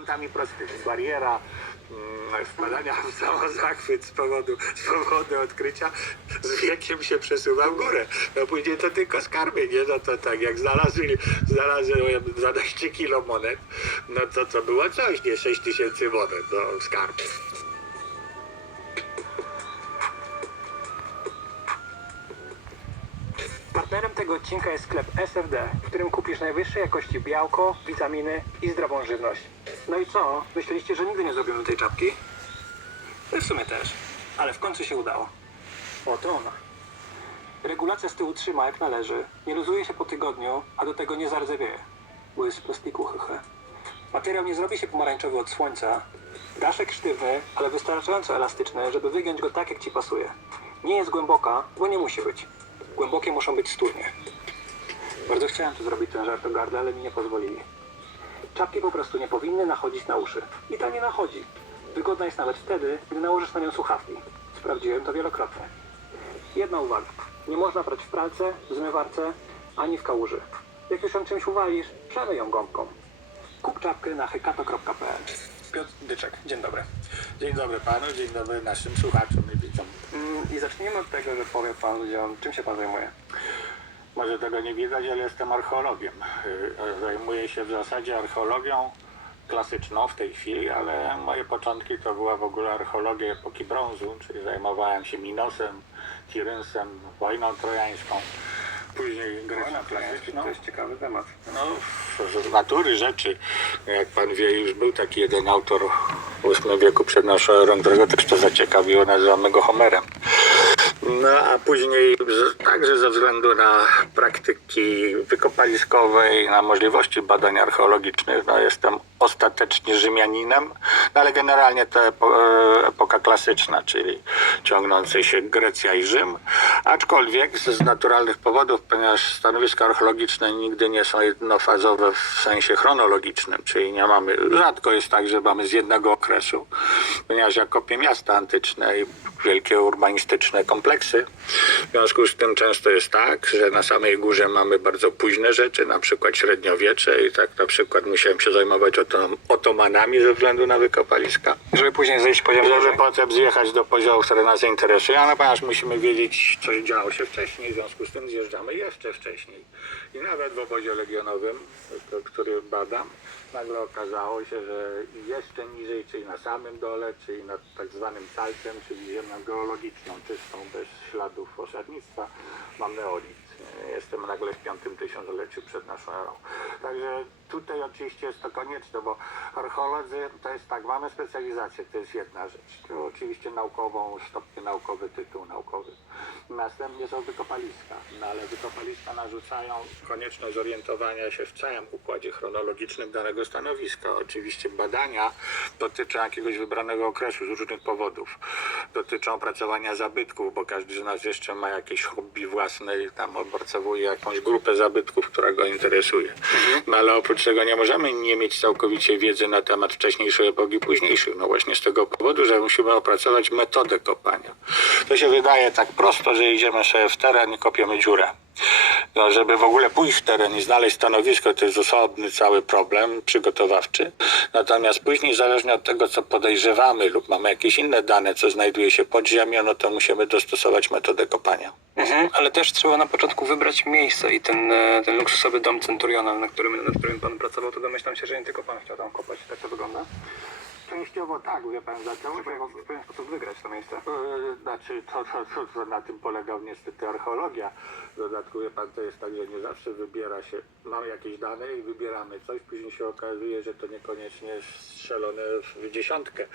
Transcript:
Kantami prostymi. Bariera mm, wpadania w samozachwyt z powodu, z powodu odkrycia z wiekiem się przesuwa w górę. No później to tylko skarby, nie? No to tak jak znalazły, znalazłem 12 kilo monet, no to to było coś, nie? 6 tysięcy monet, no skarb. Tego odcinka jest sklep SFD, w którym kupisz najwyższej jakości białko, witaminy i zdrową żywność. No i co? Myśleliście, że nigdy nie zrobimy tej czapki? My w sumie też, ale w końcu się udało. Oto ona. Regulacja z tyłu trzyma jak należy, nie luzuje się po tygodniu, a do tego nie zardzewieje. Bo jest z plastiku, hehe. Materiał nie zrobi się pomarańczowy od słońca. Daszek sztywny, ale wystarczająco elastyczny, żeby wygiąć go tak, jak ci pasuje. Nie jest głęboka, bo nie musi być. Głębokie muszą być studnie. Bardzo chciałem tu zrobić ten żart o gardle, ale mi nie pozwolili. Czapki po prostu nie powinny nachodzić na uszy. I ta nie nachodzi. Wygodna jest nawet wtedy, gdy nałożysz na nią słuchawki. Sprawdziłem to wielokrotnie. Jedna uwaga. Nie można brać w pralce, w zmywarce, ani w kałuży. Jak już ją czymś uwalisz, przemyj ją gąbką. Kup czapkę na hekato.pl Piotr Dyczek, dzień dobry. Dzień dobry panu, dzień dobry naszym słuchaczom i widzom. Mm, I zacznijmy od tego, że powie pan ludziom, czym się pan zajmuje. Może tego nie widać, ale jestem archeologiem. Y, Zajmuję się w zasadzie archeologią klasyczną w tej chwili, ale moje początki to była w ogóle archeologia epoki brązu, czyli zajmowałem się Minosem, Tirynsem, wojną trojańską, później Grecją klasyczną. To jest ciekawy temat. No, z natury rzeczy, jak pan wie, już był taki jeden autor w VIII wieku przed naszą erą, którego też to zaciekawiło, nazywamy go Homerem. No a później także ze względu na praktyki wykopaliskowej, na możliwości badań archeologicznych, no jestem ostatecznie Rzymianinem, no ale generalnie epo, e, epoka klasyczna, czyli ciągnący się Grecja i Rzym, aczkolwiek z, naturalnych powodów, ponieważ stanowiska archeologiczne nigdy nie są jednofazowe w sensie chronologicznym, czyli nie mamy, rzadko jest tak, że mamy z jednego okresu, ponieważ ja kopię miasta antyczne i wielkie urbanistyczne kompleksy, w związku z tym często jest tak, że na samej górze mamy bardzo późne rzeczy, na przykład średniowiecze i tak na przykład musiałem się zajmować otom, otomanami ze względu na wykopaliska. Żeby później zejść poziom Żeby potem zjechać do poziomu, który nas interesuje, a ponieważ musimy wiedzieć, co działo się wcześniej, w związku z tym zjeżdżamy jeszcze wcześniej. I nawet w obozie legionowym, który badam, nagle okazało się, że jeszcze niżej, czyli na samym dole, czyli nad tak zwanym calcem, czyli ziemią geologiczną, czystą, bez śladów osadnictwa, mam neolit. Jestem nagle w piątym tysiącleciu przed naszą erą. Także tutaj oczywiście jest to konieczne, bo archeolodzy to jest tak, mamy specjalizację, to jest jedna rzecz. Tu oczywiście naukową, stopnie naukowy, tytuł. Następnie są wykopaliska, no ale wykopaliska narzucają konieczność zorientowania się w całym układzie chronologicznym danego stanowiska. Oczywiście badania dotyczą jakiegoś wybranego okresu z różnych powodów. Dotyczą opracowania zabytków, bo każdy z nas jeszcze ma jakieś hobby własne i tam opracowuje jakąś grupę zabytków, która go interesuje. No ale oprócz tego nie możemy nie mieć całkowicie wiedzy na temat wcześniejszej epoki, późniejszych. No właśnie z tego powodu, że musimy opracować metodę kopania. To się wydaje tak prosto, że idziemy sobie w teren i kopiemy dziurę. No, żeby w ogóle pójść w teren i znaleźć stanowisko, to jest osobny cały problem przygotowawczy. Natomiast później, zależnie od tego, co podejrzewamy lub mamy jakieś inne dane, co znajduje się pod ziemią, no to musimy dostosować metodę kopania. Mhm, ale też trzeba na początku wybrać miejsce i ten, e, ten luksusowy dom Centuriona, na którym, nad którym pan pracował, to domyślam się, że nie tylko pan chciał tam kopać. Tak to wygląda? Częściowo tak, wie pan, dlaczego? Trzeba w pewien sposób wygrać to miejsce. E, Znaczy, to, to, to, to na tym polegał niestety archeologia. W dodatku, wie pan, to jest tak, że nie zawsze wybiera się, mamy jakieś dane i wybieramy coś, później się okazuje, że to niekoniecznie strzelone w dziesiątkę.